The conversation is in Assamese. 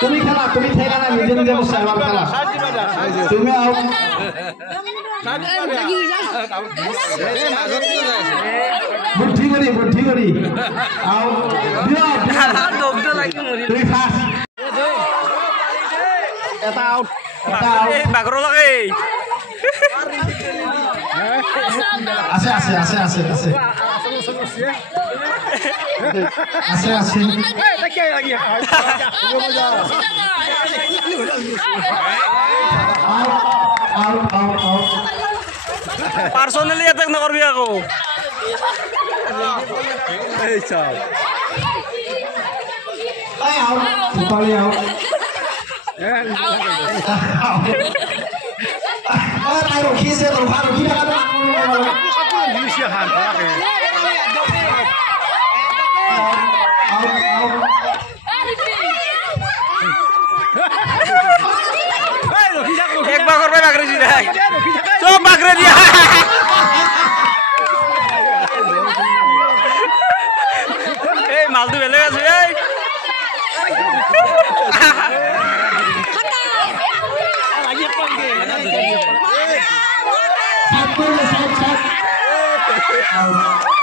তুমি খেলা তুমি খেলা না নিজে নিজে বসাই খেলা তুমি আউট বুদ্ধি করি আউট তুমি ফার্স্ট এটা আউট বাগর লাগে আছে পার্সোনালি অ্যাটাক না করবি আকৌ এই চাও আউট টোটালি আউট তাই ৰখিছে ৰখি থকা एक बागर में बागरे जी रहा है तो बागरे दिया ए मालदू बेले का सुई साइड